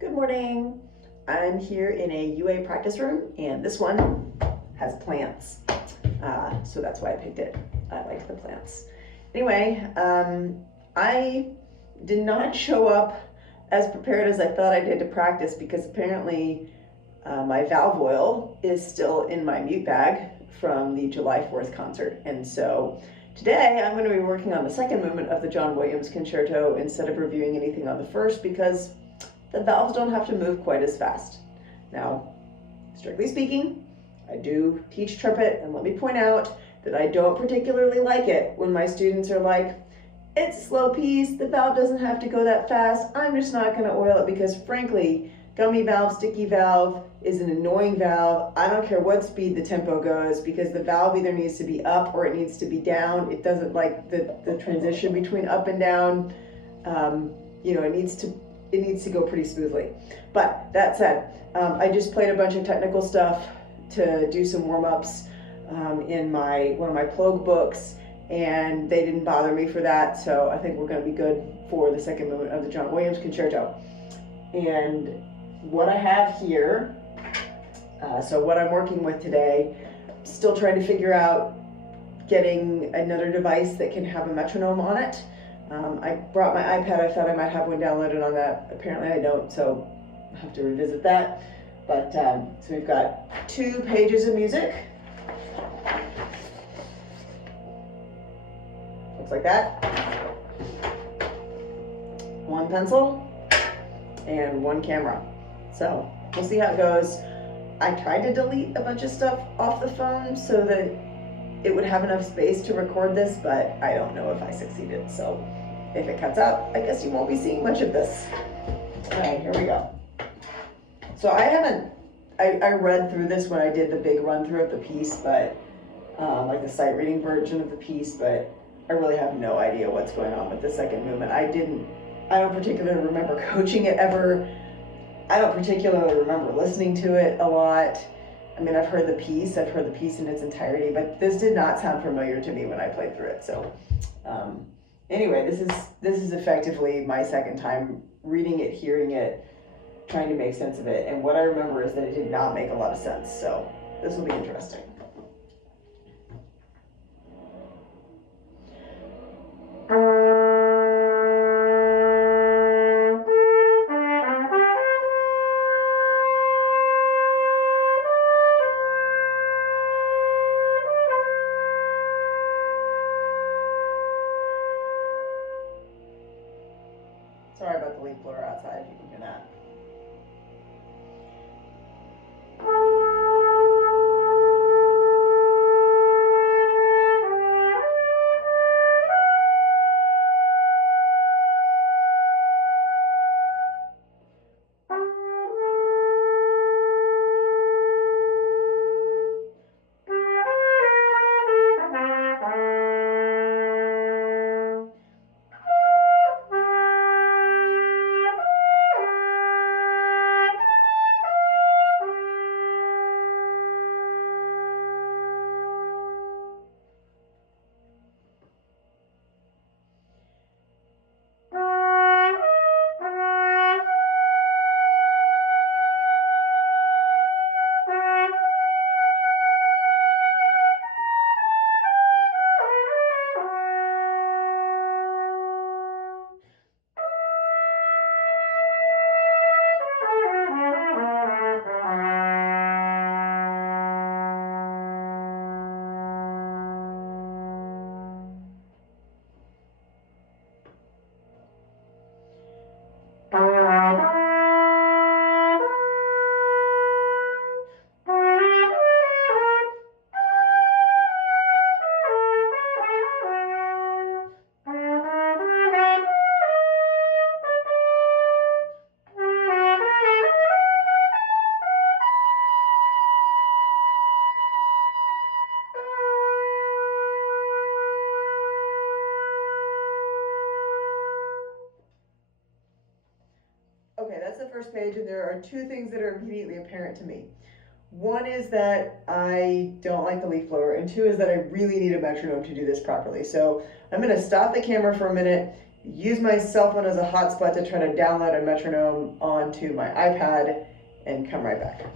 Good morning. I'm here in a UA practice room, and this one has plants. So that's why I picked it. I like the plants. Anyway, I did not show up as prepared as I thought I did to practice because apparently my valve oil is still in my mute bag from the July 4th concert. And so today I'm going to be working on the second movement of the John Williams Concerto instead of reviewing anything on the first because the valves don't have to move quite as fast. Now, strictly speaking, I do teach trumpet, and let me point out that I don't particularly like it when my students are like, it's a slow piece, the valve doesn't have to go that fast, I'm just not going to oil it because frankly, gummy valve, sticky valve is an annoying valve. I don't care what speed the tempo goes because the valve either needs to be up or it needs to be down. It doesn't like the transition between up and down. It needs to go pretty smoothly. But that said, I just played a bunch of technical stuff to do some warm-ups in one of my Plogue books, and they didn't bother me for that, so I think we're going to be good for the second movement of the John Williams Concerto. And what I have here, so what I'm working with today, still trying to figure out getting another device that can have a metronome on it. I brought my iPad. I thought I might have one downloaded on that. Apparently I don't, so I'll have to revisit that. But so we've got 2 pages of music. Looks like that. 1 pencil and 1 camera. So we'll see how it goes. I tried to delete a bunch of stuff off the phone so that it would have enough space to record this, but I don't know if I succeeded. So if it cuts out, I guess you won't be seeing much of this. All right, here we go. So I read through this when I did the big run through of the piece, but like the sight reading version of the piece, but I really have no idea what's going on with the second movement. I don't particularly remember coaching it ever. I don't particularly remember listening to it a lot. I mean, I've heard the piece in its entirety, but this did not sound familiar to me when I played through it. So anyway, this is effectively my second time reading it, hearing it, trying to make sense of it. And what I remember is that it did not make a lot of sense. So this will be interesting. Sorry about the leaf blower outside, if you can hear that. Okay, that's the first page, and there are 2 things that are immediately apparent to me. One is that I don't like the leaf blower, and 2 is that I really need a metronome to do this properly. So I'm going to stop the camera for a minute use my cell phone as a hotspot to try to download a metronome onto my iPad and come right back.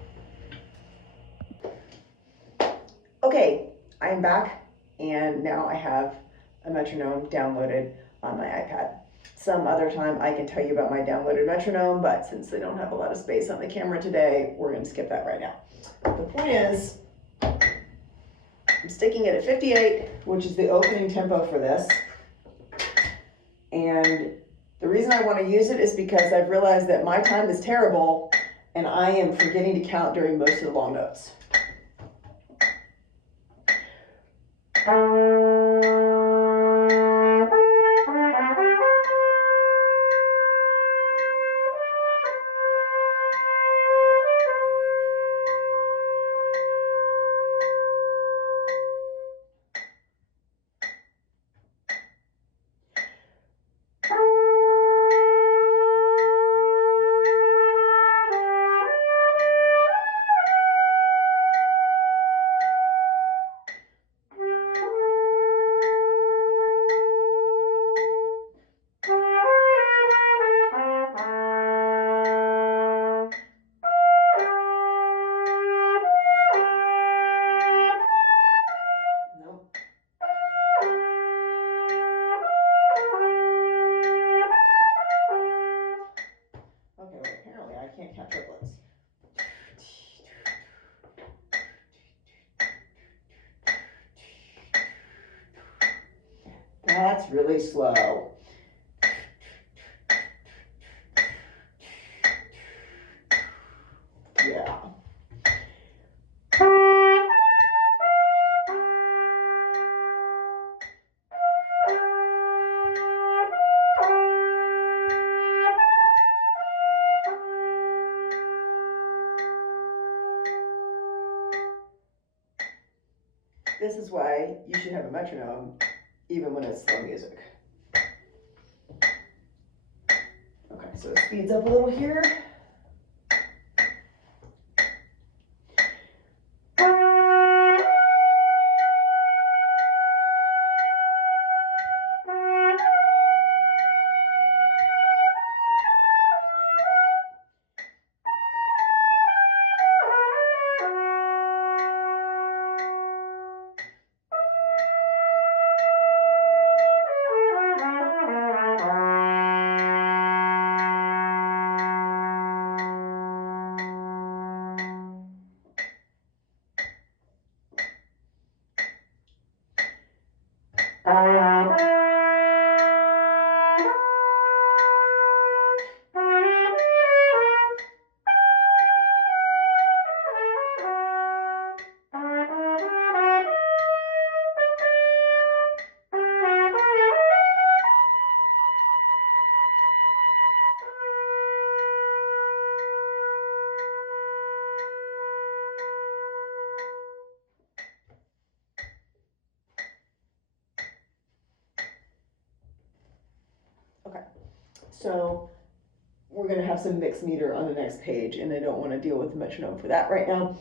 Okay, I'm back, and now I have a metronome downloaded on my iPad. Some other time I can tell you about my downloaded metronome, but since they don't have a lot of space on the camera today, we're going to skip that right now. The point is, I'm sticking it at 58, which is the opening tempo for this. And the reason I want to use it is because I've realized that my time is terrible and I am forgetting to count during most of the long notes. That's really slow. Yeah. This is why you should have a metronome even when it's slow music. Okay, so it speeds up a little here. Okay, so we're going to have some mixed meter on the next page, and I don't want to deal with the metronome for that right now.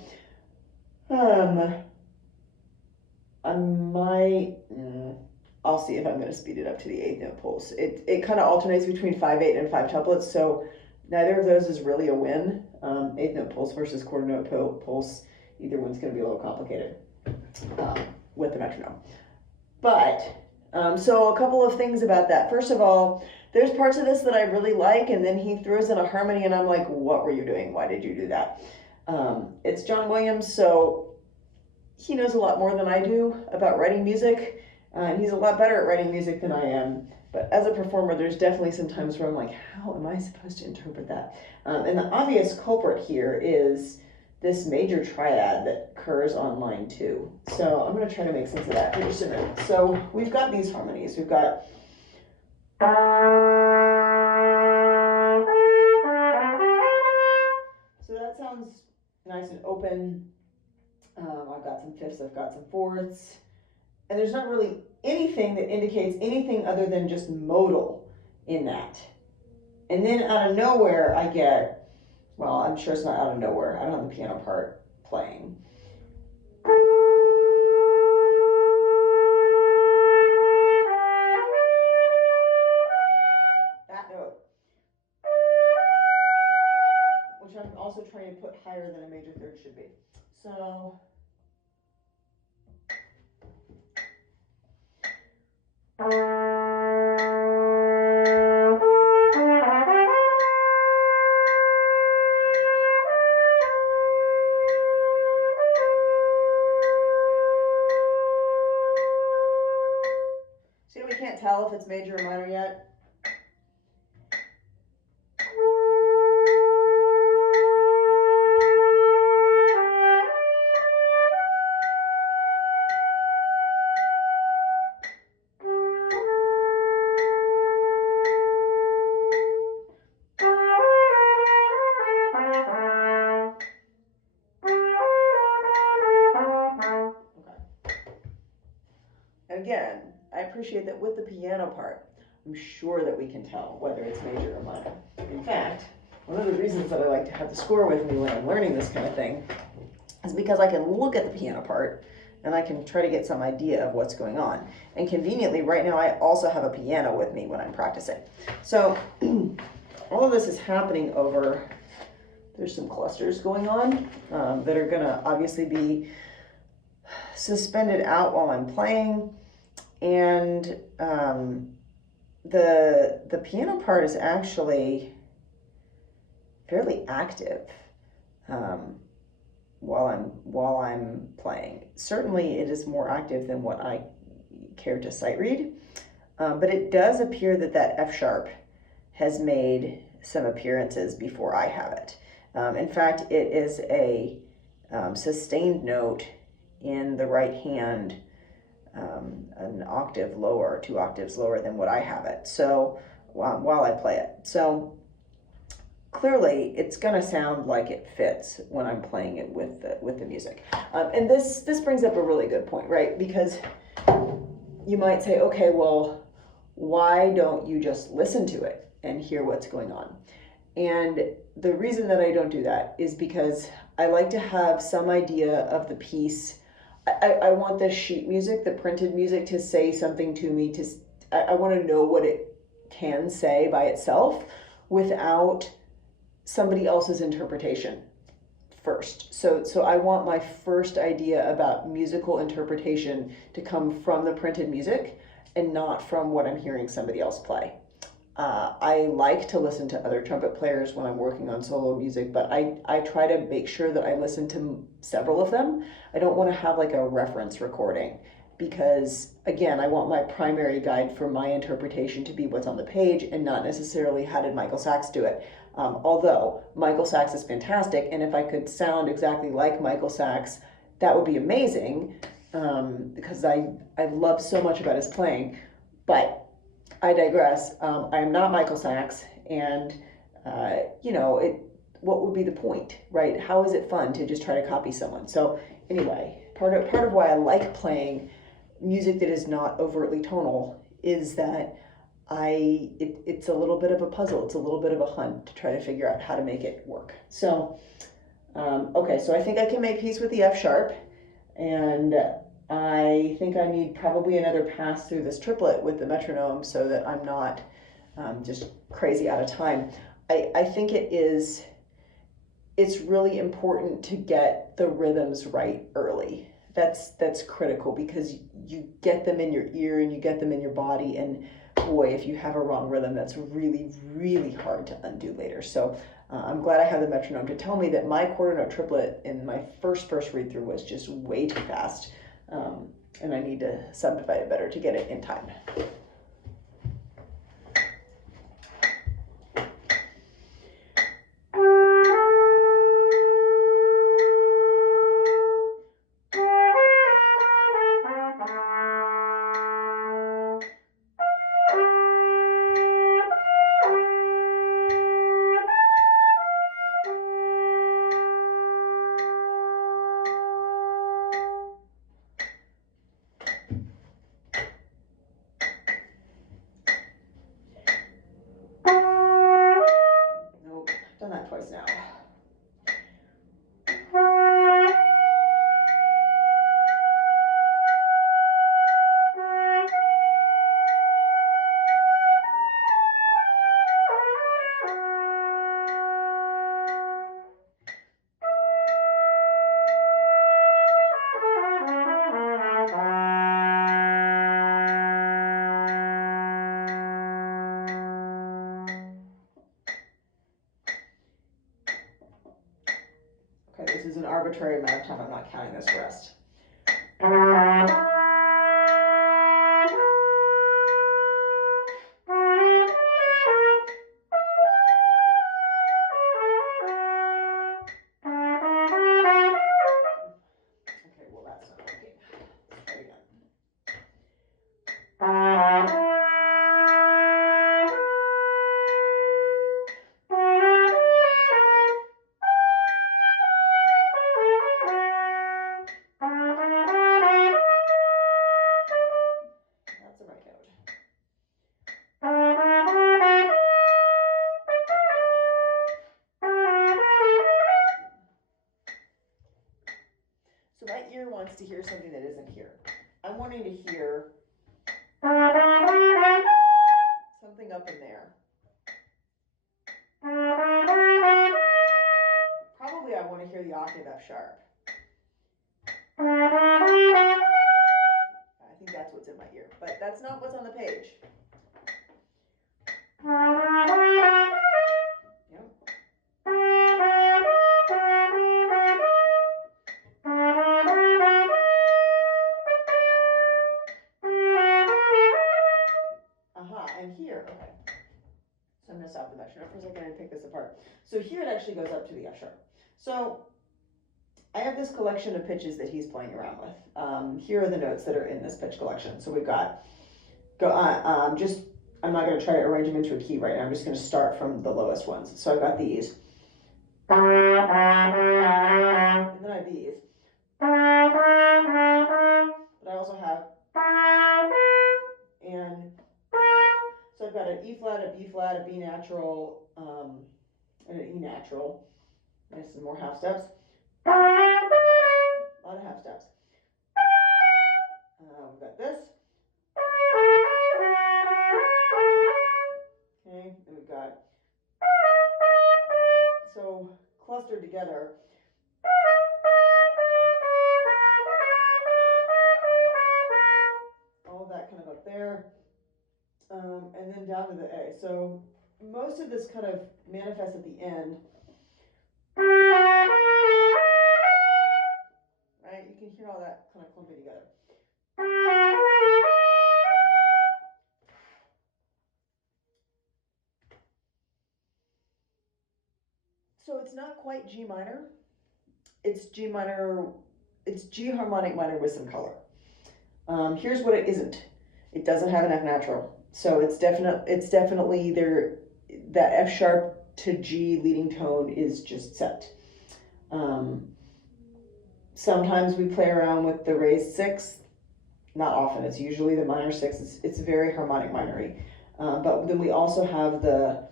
I might, I'll see if I'm going to speed it up to the 8th note pulse. It kind of alternates between 5/8 and 5 tuplets, so neither of those is really a win. 8th note pulse versus quarter note pulse, either one's going to be a little complicated with the metronome. But, so a couple of things about that. First of all, there's parts of this that I really like, and then he throws in a harmony, and I'm like, what were you doing? Why did you do that? It's John Williams, so he knows a lot more than I do about writing music, and he's a lot better at writing music than I am. But as a performer, there's definitely some times where I'm like, how am I supposed to interpret that? And the obvious culprit here is this major triad that occurs on line 2. So I'm going to try to make sense of that for just a minute. So we've got these harmonies. We've got so that sounds nice and open. I've got some fifths, I've got some fourths, and there's not really anything that indicates anything other than just modal in that. And then out of nowhere I get, well, I'm sure it's not out of nowhere, I don't have the piano part playing. put higher than a major third should be. So see, we can't tell if it's major or minor yet. Again, I appreciate that with the piano part, I'm sure that we can tell whether it's major or minor. In fact, one of the reasons that I like to have the score with me when I'm learning this kind of thing is because I can look at the piano part and I can try to get some idea of what's going on. And conveniently, right now, I also have a piano with me when I'm practicing. So all of this is happening over, there's some clusters going on that are gonna obviously be suspended out while I'm playing. And the piano part is actually fairly active while I'm playing. Certainly, it is more active than what I care to sight read, but it does appear that that F sharp has made some appearances before I have it. In fact, it is a sustained note in the right hand, an octave lower, 2 octaves lower than what I have it. So while I play it, so clearly it's going to sound like it fits when I'm playing it with the music. And this brings up a really good point, right? Because you might say, okay, well, why don't you just listen to it and hear what's going on? And the reason that I don't do that is because I like to have some idea of the piece. I want the sheet music, the printed music, to say something to me. I want to know what it can say by itself without somebody else's interpretation first. So I want my first idea about musical interpretation to come from the printed music and not from what I'm hearing somebody else play. I like to listen to other trumpet players when I'm working on solo music, but I try to make sure that I listen to several of them. I don't want to have like a reference recording because, again, I want my primary guide for my interpretation to be what's on the page and not necessarily how did Michael Sachs do it. Although Michael Sachs is fantastic, and if I could sound exactly like Michael Sachs, that would be amazing, because I love so much about his playing. But I digress. I am not Michael Sachs, and what would be the point, right? How is it fun to just try to copy someone? So anyway, part of why I like playing music that is not overtly tonal is that it's a little bit of a puzzle. It's a little bit of a hunt to try to figure out how to make it work. So okay, so I think I can make peace with the F sharp, and I think I need probably another pass through this triplet with the metronome so that I'm not just crazy out of time. I think it's really important to get the rhythms right early. That's critical because you get them in your ear and you get them in your body, and boy, if you have a wrong rhythm, that's really, really hard to undo later. So I'm glad I have the metronome to tell me that my quarter note triplet in my first read through was just way too fast. And I need to subdivide it better to get it in time. Okay, this is an arbitrary amount of time. I'm not counting this rest. Okay, well that's not working. Let's try again. That's the right note. So my ear wants to hear something that isn't here. I'm wanting to hear something up in there. Probably I want to hear the octave F sharp. I think that's what's in my ear, but that's not what's on the page. Yep. And here, okay. So I'm going to stop the lecture for a second and pick this apart. So here it actually goes up to the F sharp. So I have this collection of pitches that he's playing around with. Here are the notes that are in this pitch collection. So we've got, I'm not going to try to arrange them into a key right now. I'm just going to start from the lowest ones. So I've got these. And then I have these. But I also have, and so I've got an E flat, a B flat, a B natural, and an E natural. There's some more half steps. A lot of half steps. We've got this. Okay, and we've got, so clustered together. All of that kind of up there. And then down to the A. So most of this kind of manifests at the end. Right? You can hear all that kind of clumping together. So it's not quite G minor. It's G minor, it's G harmonic minor with some color. Here's what it isn't. It doesn't have an F natural. So it's definitely there, that F sharp to G leading tone is just set. Sometimes we play around with the raised sixth. Not often. It's usually the minor sixth. It's very harmonic minory. But then we also have the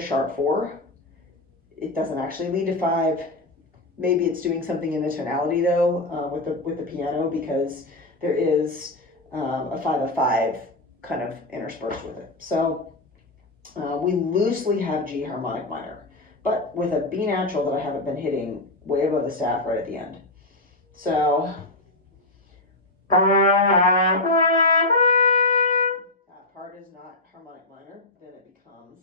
sharp four. It doesn't actually lead to five. Maybe it's doing something in the tonality though, with the piano, because there is a 5 of 5 kind of interspersed with it. So we loosely have G harmonic minor, but with a B natural that I haven't been hitting way above the staff right at the end. So that part is not harmonic minor. Then it becomes.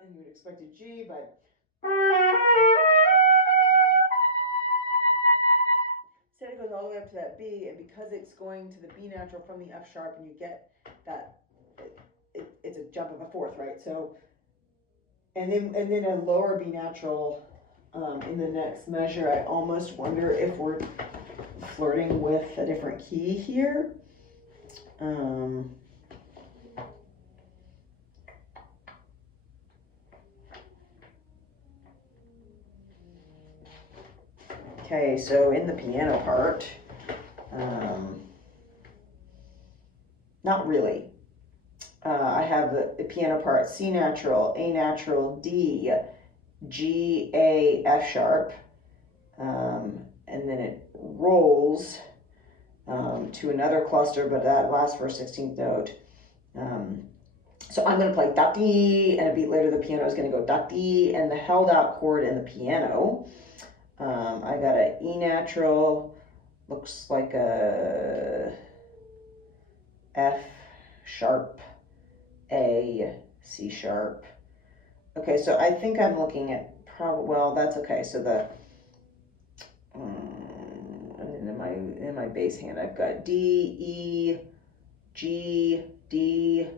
And you would expect a G, but instead it goes all the way up to that B, and because it's going to the B natural from the F sharp, and you get that, it's a jump of a fourth, right? So, and then a lower B natural in the next measure. I almost wonder if we're flirting with a different key here. Okay, so in the piano part, not really. I have the piano part C natural, A natural, D, G, A, F sharp, and then it rolls to another cluster, but that lasts for a 16th note. So I'm going to play da-dee, and a beat later the piano is going to go da-dee, and the held out chord in the piano. I got an E natural, looks like a F sharp, A, C sharp. Okay, so I think I'm looking at well, that's okay. So the in my bass hand, I've got D, E, G, D.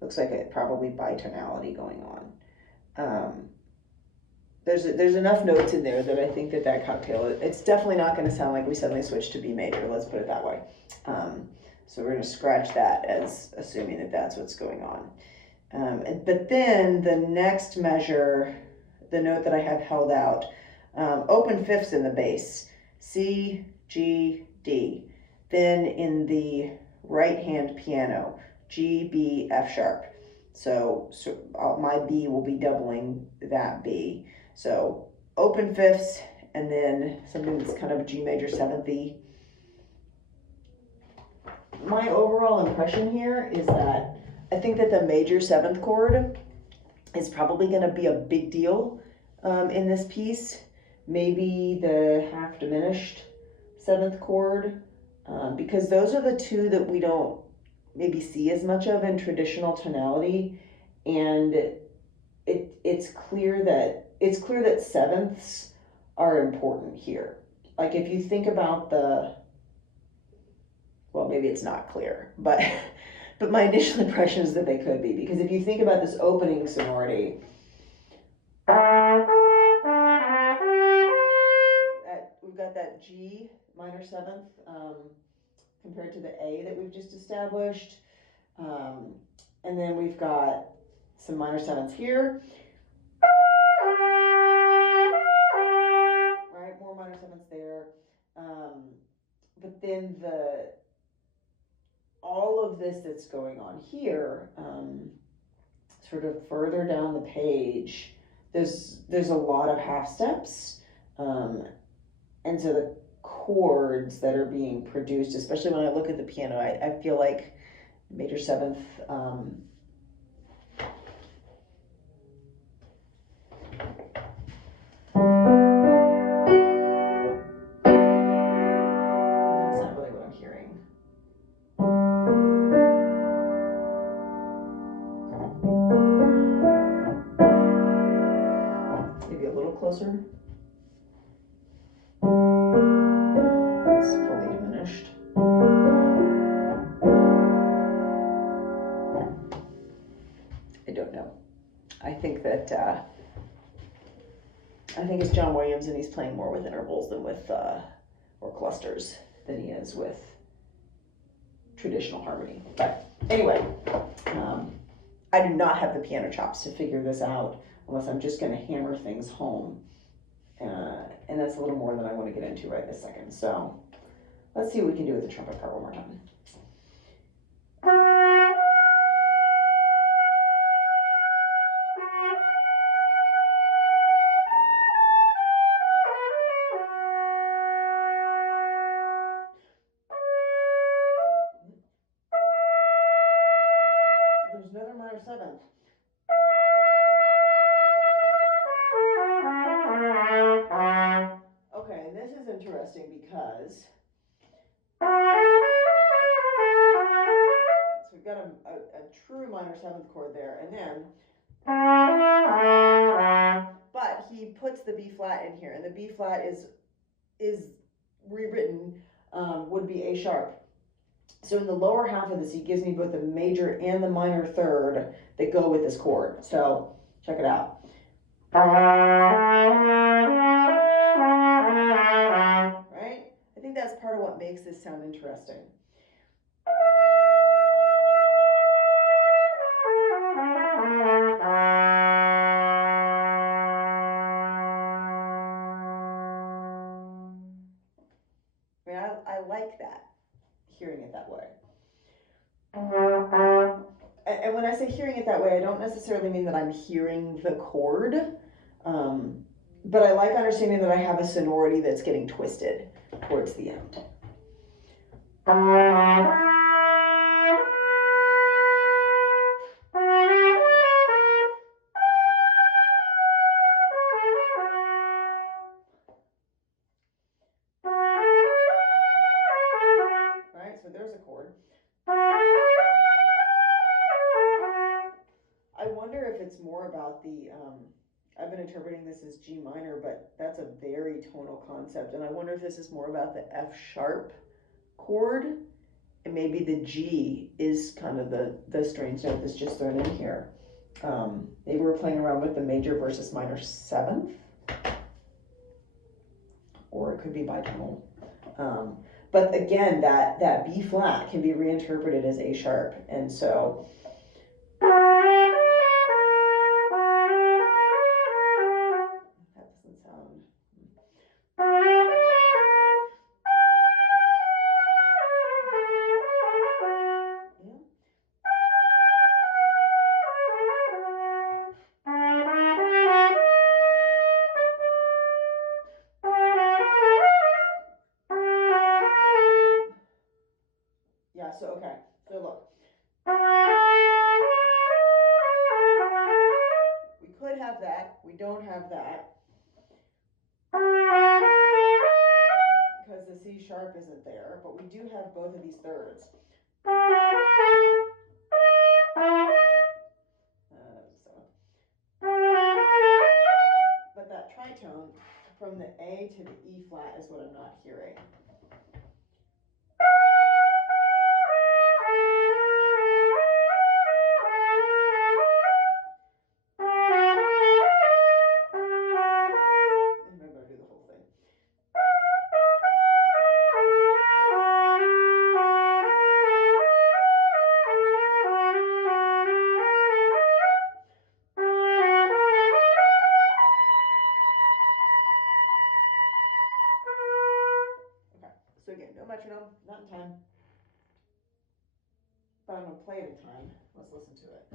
Looks like a probably bitonality going on. There's enough notes in there that I think that cocktail, it's definitely not going to sound like we suddenly switched to B major. Let's put it that way. So we're going to scratch that as assuming that that's what's going on. But then the next measure, the note that I have held out, open fifths in the bass, C, G, D. Then in the right hand piano, G, B, F sharp. So my B will be doubling that B. So open fifths, and then something that's kind of a G major 7th. My overall impression here is that I think that the major 7th chord is probably going to be a big deal in this piece. Maybe the half diminished 7th chord, because those are the two that we don't maybe see as much of in traditional tonality, and it's clear that 7ths are important here. Like if you think about well, maybe it's not clear, but my initial impression is that they could be, because if you think about this opening sonority, we've got that G minor 7th compared to the A that we've just established, and then we've got some minor 7ths here, right? More minor 7ths there, but then all of this that's going on here, sort of further down the page, there's a lot of half steps, and so the chords that are being produced, especially when I look at the piano, I feel like major 7th, that's not really what I'm hearing. Maybe a little closer. It's fully diminished. I don't know. I think that I think it's John Williams, and he's playing more with intervals than with or clusters than he is with traditional harmony. But anyway, I do not have the piano chops to figure this out unless I'm just going to hammer things home, and that's a little more than I want to get into right this second. So let's see what we can do with the trumpet part one more time. There's another minor 7th. Okay, and this is interesting because so we've got a true minor 7th chord there, and then but he puts the B flat in here, and the B flat is rewritten, would be A sharp. So in the lower half of this, he gives me both the major and the minor 3rd that go with this chord. So check it out. Right? I think that's part of what makes this sound interesting. I like that, hearing it that way. And when I say hearing it that way, I don't necessarily mean that I'm hearing the chord, but I like understanding that I have a sonority that's getting twisted towards the end. been interpreting this as G minor, but that's a very tonal concept. And I wonder if this is more about the F sharp chord, and maybe the G is kind of the strange note that's just thrown in here. Maybe we're playing around with the major versus minor seventh, or it could be bitonal. But again, that B flat can be reinterpreted as A sharp, and so that doesn't sound. Yeah, so okay. So look. We could have that. We don't have that. Because the C sharp isn't there, but we do have both of these thirds. But that tritone from the A to the E flat is what I'm not hearing. I'm going to do the whole thing. So again, no metronome, not in time. But I'm going to play it in time. Let's listen to it.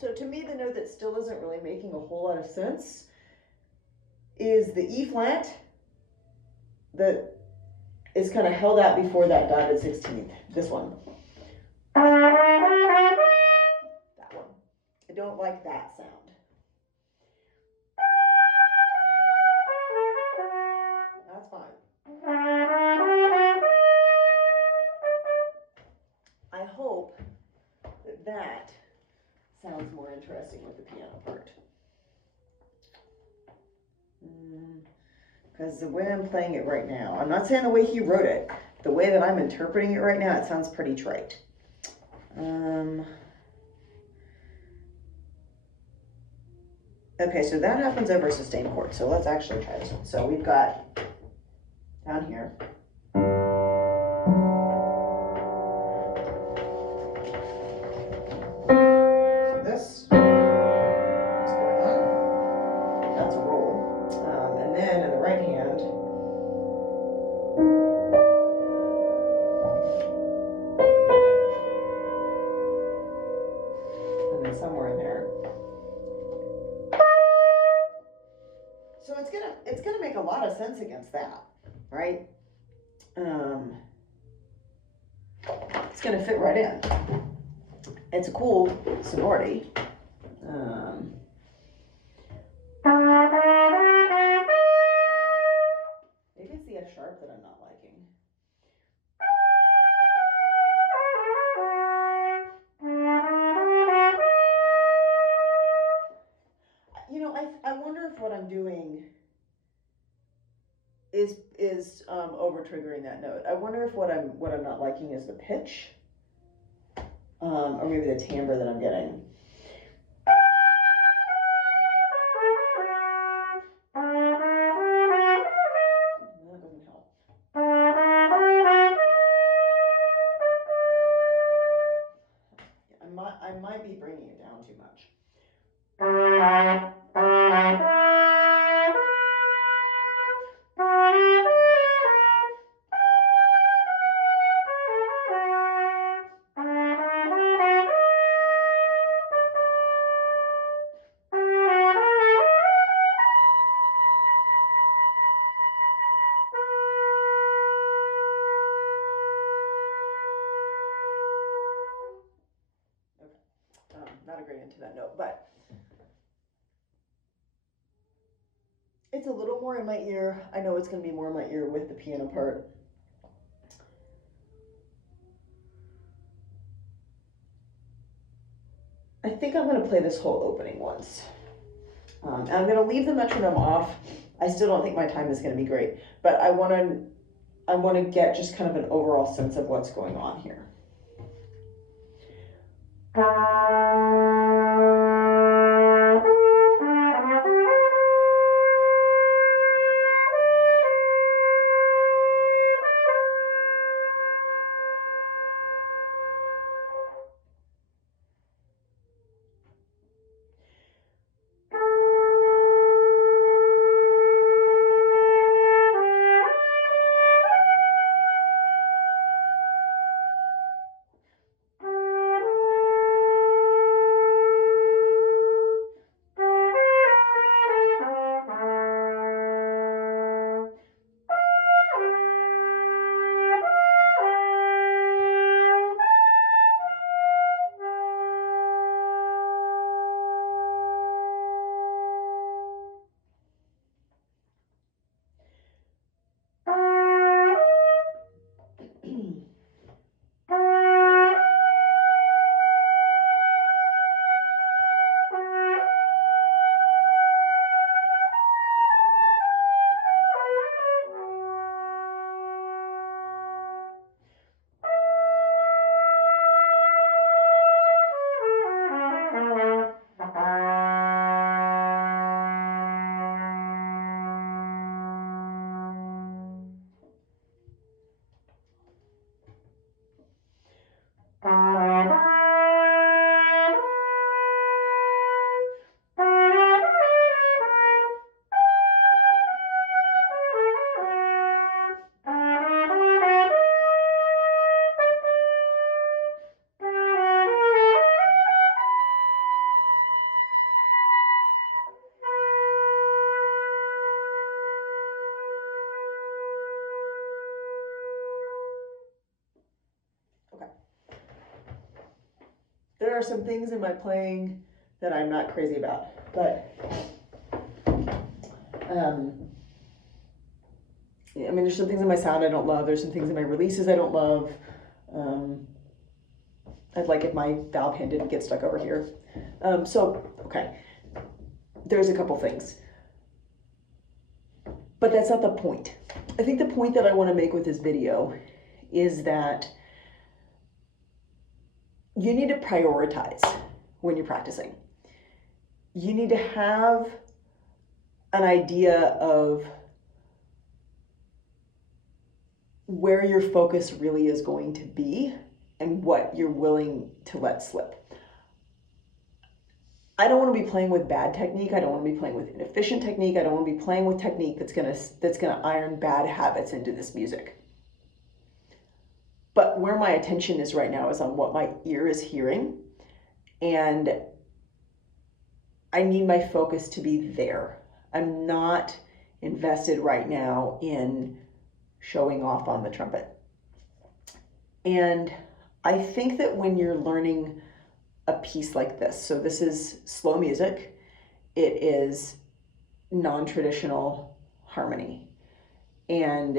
So to me, the note that still isn't really making a whole lot of sense is the E flat that is kind of held out before that dotted 16th. This one. That one. I don't like that sound. That's fine. I hope that that sounds more interesting with the piano part. Because the way I'm playing it right now, I'm not saying the way he wrote it, the way that I'm interpreting it right now, it sounds pretty trite. Okay, so that happens over a sustained chord. So let's actually try this one. So we've got down here. So this is going on. That's a roll. And then in the right hand, and then somewhere in there. So it's gonna make a lot of sense against that, right? It's gonna fit right in. It's a cool sonority. Maybe it's the F sharp that I'm not liking. You know, I wonder if what I'm doing is over triggering that note. I wonder if what I'm not liking is the pitch. or maybe the timbre that I'm getting. That doesn't help. I might be bringing it down too much. Not agreeing to that note, but it's a little more in my ear. I know it's going to be more in my ear with the piano part. I think I'm going to play this whole opening once. And I'm going to leave the metronome off. I still don't think my time is going to be great, but I want to get just kind of an overall sense of what's going on here. There are some things in my playing that I'm not crazy about, but I mean, there's some things in my sound I don't love. There's some things in my releases I don't love. I'd like if my valve hand didn't get stuck over here. Okay, there's a couple things, but that's not the point. I think the point that I want to make with this video is that you need to prioritize when you're practicing. You need to have an idea of where your focus really is going to be and what you're willing to let slip. I don't want to be playing with bad technique. I don't want to be playing with inefficient technique. I don't want to be playing with technique that's gonna iron bad habits into this music. But where my attention is right now is on what my ear is hearing, and I need my focus to be there. I'm not invested right now in showing off on the trumpet. And I think that when you're learning a piece like this, so this is slow music, it is non-traditional harmony, and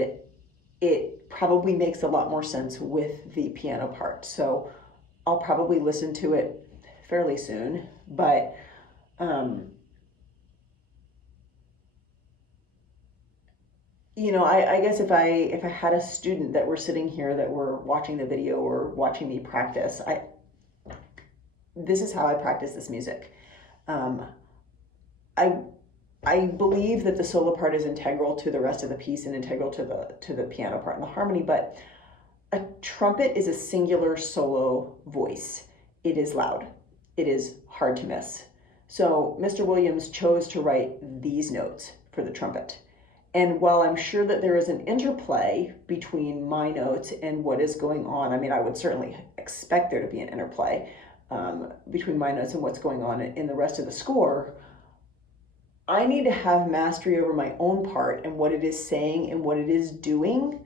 it probably makes a lot more sense with the piano part. So I'll probably listen to it fairly soon, but you know, I guess if I had a student that were sitting here that were watching the video or watching me practice, this is how I practice this music. I I believe that the solo part is integral to the rest of the piece and integral to the piano part and the harmony, but a trumpet is a singular solo voice. It is loud. It is hard to miss. So Mr. Williams chose to write these notes for the trumpet. And while I'm sure that there is an interplay between my notes and what is going on, I mean, I would certainly expect there to be an interplay between my notes and what's going on in the rest of the score, I need to have mastery over my own part and what it is saying and what it is doing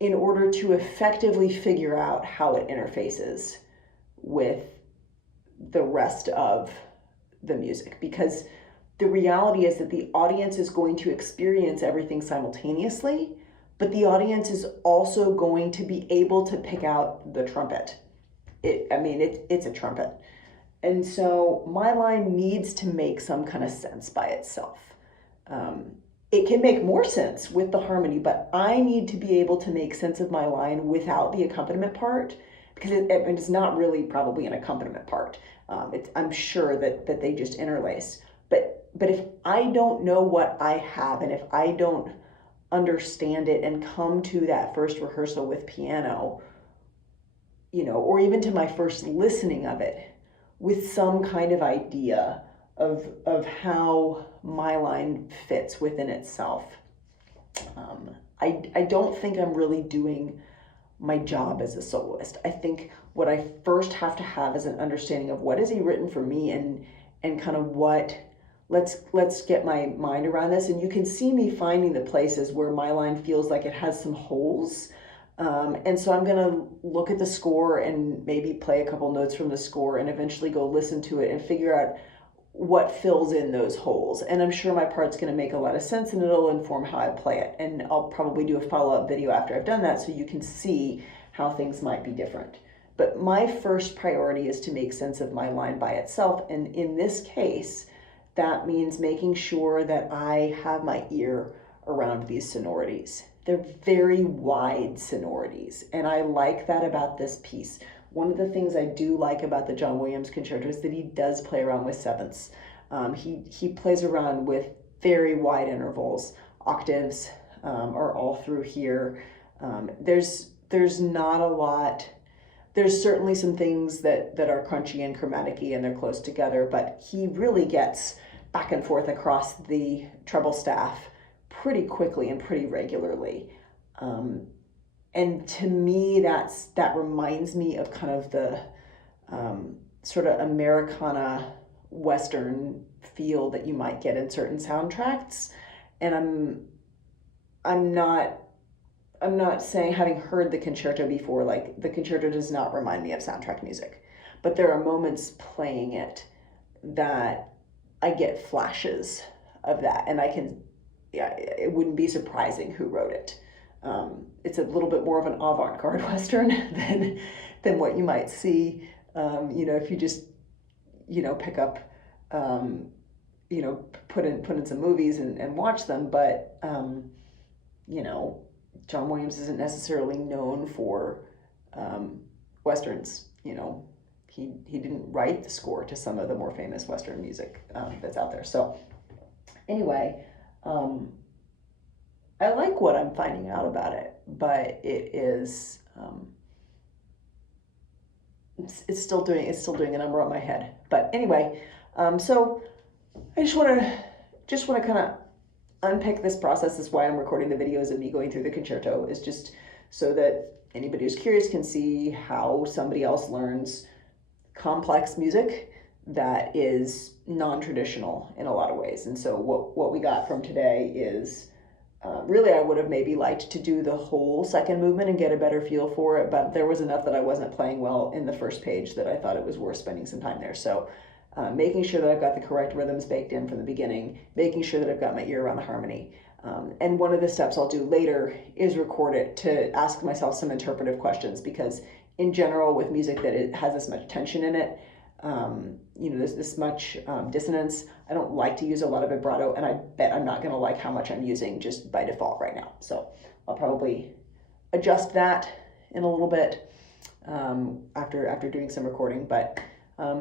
in order to effectively figure out how it interfaces with the rest of the music. Because the reality is that the audience is going to experience everything simultaneously, but the audience is also going to be able to pick out the trumpet. It's a trumpet. And so my line needs to make some kind of sense by itself. It can make more sense with the harmony, but I need to be able to make sense of my line without the accompaniment part, because it's not really probably an accompaniment part. I'm sure that they just interlace. But if I don't know what I have, and if I don't understand it and come to that first rehearsal with piano, or even to my first listening of it, with some kind of idea of how my line fits within itself, I don't think I'm really doing my job as a soloist. I think what I first have to have is an understanding of what is he written for me, and kind of what, let's get my mind around this. And you can see me finding the places where my line feels like it has some holes. And so I'm going to look at the score and maybe play a couple notes from the score and eventually go listen to it and figure out what fills in those holes. And I'm sure my part's going to make a lot of sense and it'll inform how I play it. And I'll probably do a follow-up video after I've done that so you can see how things might be different. But my first priority is to make sense of my line by itself. And in this case, that means making sure that I have my ear around these sonorities. They're very wide sonorities, and I like that about this piece. One of the things I do like about the John Williams Concerto is that he does play around with sevenths. He plays around with very wide intervals. Octaves are all through here. There's not a lot. There's certainly some things that are crunchy and chromatic-y and they're close together, but he really gets back and forth across the treble staff pretty quickly and pretty regularly. And to me, that reminds me of kind of the sort of Americana Western feel that you might get in certain soundtracks. And I'm not saying, having heard the concerto before, like the concerto does not remind me of soundtrack music, but there are moments playing it that I get flashes of that, and it wouldn't be surprising who wrote it. It's a little bit more of an avant-garde Western than what you might see, if you just, pick up, put in some movies and watch them. But, John Williams isn't necessarily known for Westerns. He didn't write the score to some of the more famous Western music that's out there. So anyway, I like what I'm finding out about it, but it is it's still doing a number on my head. But anyway, so I just want to kind of unpick this process. Is why I'm recording the videos of me going through the concerto, is just so that anybody who's curious can see how somebody else learns complex music that is non-traditional in a lot of ways. And so what we got from today is really, I would have maybe liked to do the whole second movement and get a better feel for it, but there was enough that I wasn't playing well in the first page that I thought it was worth spending some time there. So making sure that I've got the correct rhythms baked in from the beginning, making sure that I've got my ear around the harmony. And one of the steps I'll do later is record it to ask myself some interpretive questions, because in general, with music that it has this much tension in it, there's this much dissonance, I don't like to use a lot of vibrato, and I bet I'm not going to like how much I'm using just by default right now. So I'll probably adjust that in a little bit after doing some recording. But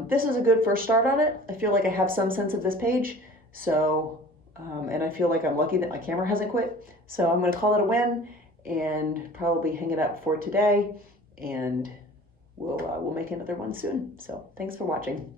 This is a good first start on it. I feel like I have some sense of this page, so, and I feel like I'm lucky that my camera hasn't quit. So I'm going to call it a win and probably hang it up for today, and we'll make another one soon. So thanks for watching.